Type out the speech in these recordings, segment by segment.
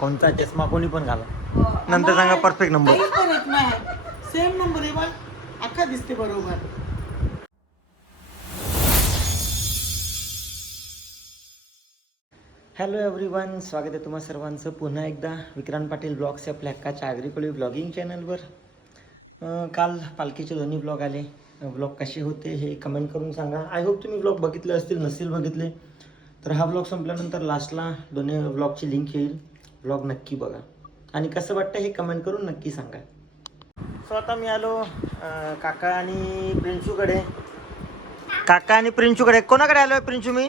कोणता चष्मा कोणी पण घाला. हो. नंतर सांगा येत नाही. सेम नंबर आहे अख्खा दिसते बरोबर. हॅलो एव्हरीवन स्वागत आहे तुम्हा सर्वांचं. पुन्हा एकदा विक्रांत पाटील ब्लॉग्स या हक्काच्या आगरीकोळी ब्लॉगिंग चॅनलवर काल पालखीचे दोन्ही ब्लॉग आले. ब्लॉग कसे होते हे कमेंट करून सांगा. आय होप तुम्ही ब्लॉग बघितले असतील नसतील बघितले. तर हा ब्लॉग संपल्यानंतर लास्टला दोन्ही ब्लॉगची लिंक येईल. ब्लॉग नक्की बघा. आणि कसं वाटतं हे कमेंट करून नक्की सांगा. सो आता मी आलो काका आणि प्रिन्शूकडे काका आणि प्रिन्शूकडे कोणाकडे आलो आहे प्रिन्शू मी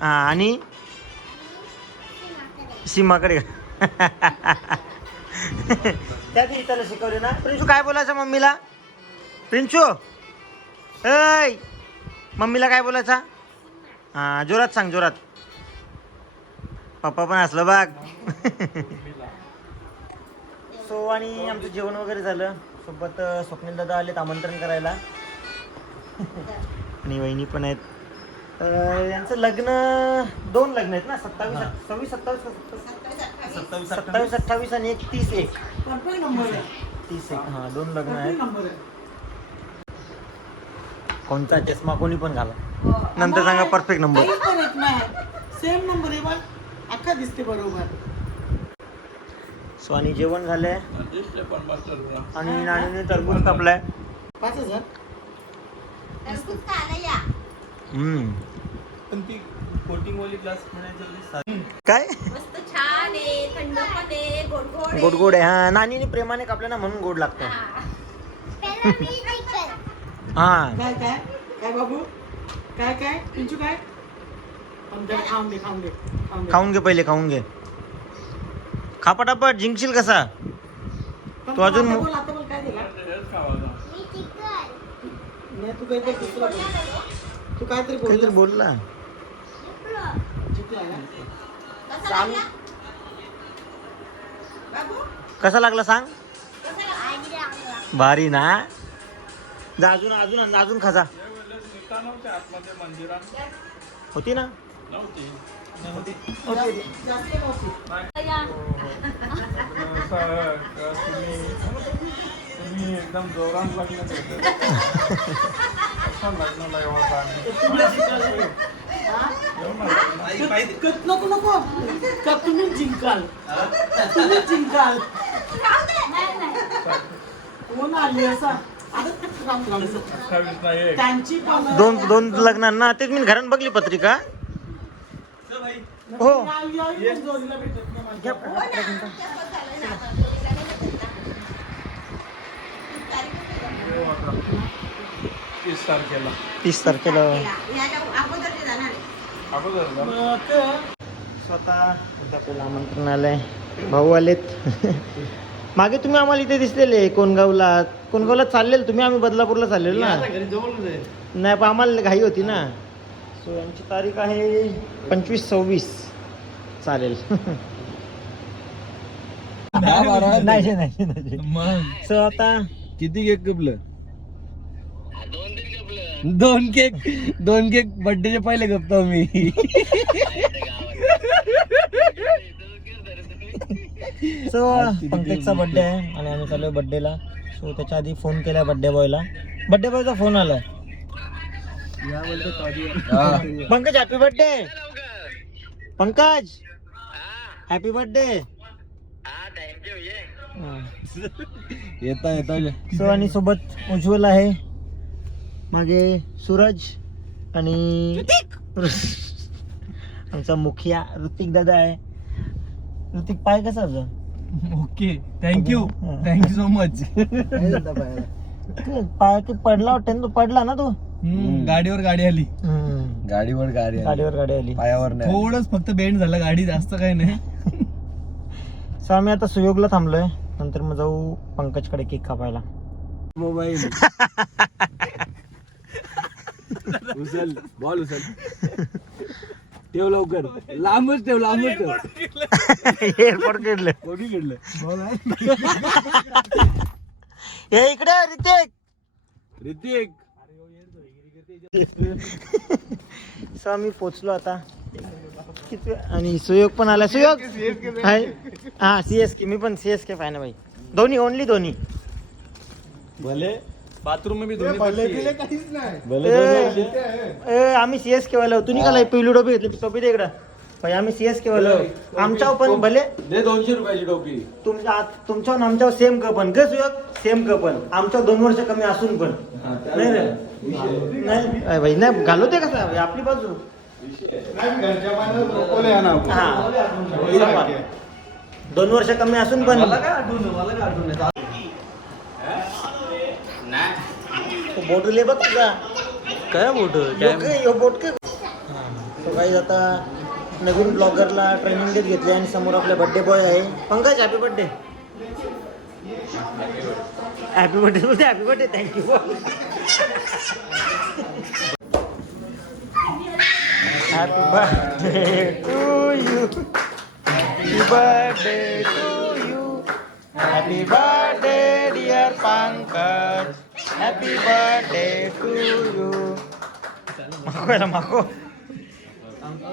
हा आणि? सीमाकडे. त्या दिवशी त्याला शिकवले ना. प्रिन्शू काय बोलायचं मम्मीला? प्रिन्शू ऐ! मम्मीला काय बोलायचा? हा जोरात सांग जोरात. पप्पा पण असलं बघ. सो आणि आमचं जेवण वगैरे झालं. सोबत स्वप्नील दादा आलेत आमंत्रण करायला. आणि वहिनी पण आहेत. अं, यांचं लग्न दोन लग्न आहेत ना? सत्तावीस सव्वीस सत्तावीस सत्तावीस सत्तावीस अठ्ठावीस आणि एक तीस एक. परफेक्ट नंबर आहे. तीस एक हा दोन लग्न परफेक्ट आहेत. नंबर आहे. कोणता चष्मा कोणी पण घाला. नंतर सांगा येत नाही. सेम नंबर आहे अख्खा दिसते बरोबर? सो आणि जेवण झालंय? आणि नाणीने टरबूज कापलाय. पाच हजार? हम्म. पण ती कोटिंग वाली ग्लास म्हणायचं काय? मस्त छान आहे थंड पण आहे गोड गोड आहे. गोड गोड आहे हा. नानीने प्रेमाने कापलं ना म्हणून गोड लागतं. हा. हा. काय काय? काय बाबू? काय काय? पिंचू काय? खाऊँगे पहले खाऊँगे। खा पटापट जिंकशील कसा? तो अजून बोलला. कसा लागला? सांग? भारी ना? अजून अजून अजून खासा होती ना? तुम्ही एकदम जोरात लग्न केलं. नको नको. का तुम्ही जिंकाल. तुम्ही जिंकाल. कोण आली असा? त्यांची दोन दोन लग्नांना. तेच मी घरात बघली पत्रिका. हो. हो का? तीस तारखेला. तीस स्वतः आपल्याला आमंत्रण आलंय. भाऊ आलेत. मागे तुम्ही आम्हाला इथे दिसलेले कोणगावला. कोणगावला चाललेल तुम्ही आम्ही बदलापूरला चाललेलो ना. नाही पण आम्हाला घाई होती ना. सो यांची तारीख आहे पंचवीस सव्वीस. चालेल. नाही नाही नाही मग. सो आता किती केक कपलं? दोन केक दोन केक बर्थडेचे पहिले कपतो मी. सो पंकजचा बर्थडे आहे आणि आम्ही चालू बर्थडेला सो त्याच्या आधी फोन केला बर्थडे बॉयला बर्थडे बॉयचा फोन आलाय. हा. Pankaj happy birthday Pankaj happy birthday येता येता. सो आणि सोबत उज्ज्वल आहे. मागे सूरज आणि आमचा मुखिया ऋतिक दादा आहे. ऋतिक पाय कसा तुझा? Okay thank you thank you so much पाय ते पडला वाटतं तू पडला ना तू? गाडीवर गाडी आली. हम्म. गाडीवर गाडी गाडीवर गाडी आली. पायावर थोडंच फक्त बेंड झालं. गाडी जास्त काही नाही. सो आम्ही आता सुयोगला थांबलोय. नंतर मग जाऊ पंकजकडे केक कापायला. मोबाईल. उचल. बॉल उचल. ठेव लवकर. लांबच ठेव लांबच ठेव. एअरपोर्ट गेले कोणी आहे हे इकडे रितेक. ऋतिक सो आम्ही पोचलो आता. किती आणि सुयोग पण आला. सुयोग? हाय. हा सी एस के मी पण सी एस के फॅन आहे भाई. दोन्ही ओनली दोन्ही भले. बाथरूम में भी भले आम्ही सी एस के वाला तुम्ही का पिवली टोपी घेतली टोपी दे इकडं. भाई आम्ही सी एस के वाला आमच्या पण भले दे दोनशे रुपयाची टोपी. तुमच्या तुमच्यावर आणि आमच्यावर सेम कपन ग सुयोग सेम कपन आमच्या दोन वर्ष कमी असून पण. नाही रे? नाही भाई नाही घालवते कसं भाई, आपली बाजू. हा. दोन वर्ष कमी असून पण. तो बोट ले बघ तुझा. काय बोट बोट काय आता नवीन ब्लॉगरला ट्रेनिंग देत घेतली आणि समोर आपला बर्थडे बॉय आहे. Pankaj happy birthday happy birthday बोलते happy birthday thank you happy birthday to you happy birthday to you happy birthday dear Pankaj happy birthday to you माको माको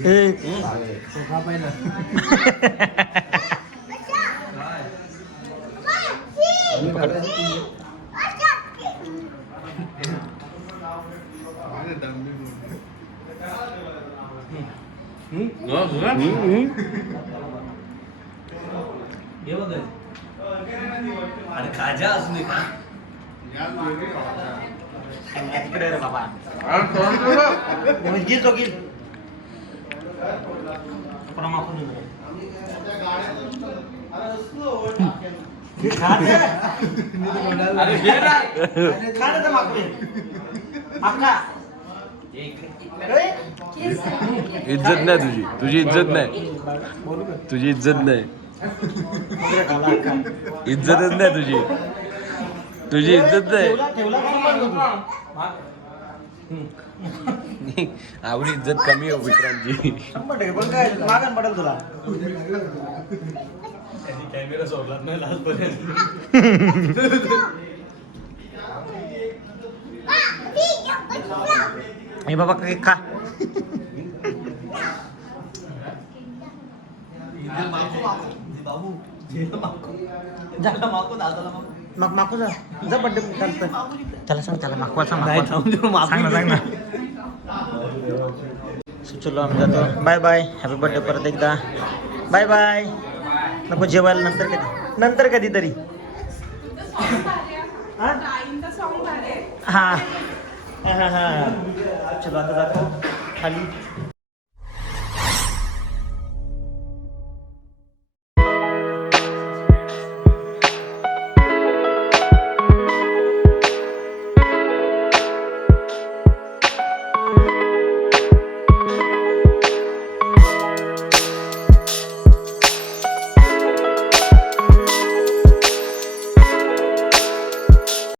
ए हे बघ अरे खाजा असू दे का इकडे रे बाबा गिल तो गिल पण माफून देऊ नका. हे खा दे. अरे घे ना खा दे तर माफून. अक्का. ए, इज्जत नाही तुझी. तुझी इज्जत नाही. तुझी इज्जत नाही. इज्जतच नाही तुझी. तुझी इज्जत नाही. नाही? आवडी इज्जत कमी आहे विक्रांतची शंभर टक्के पण काय मागण पडेल तुला. कॅमेरा सोडला नाही हे बाबा काही खा. मग माकू जा. जा बड्डे चालतं त्याला सांग त्याला माकवा सांग नाही माकवा. सांग ना सांग ना. So, चलो आम्ही जातो बाय बाय हॅपी बर्थडे परत एकदा. बाय बाय नको जेवायला नंतर कधी? नंतर कधीतरी. हा. हा हा हा. चलो आता जातो. खाली.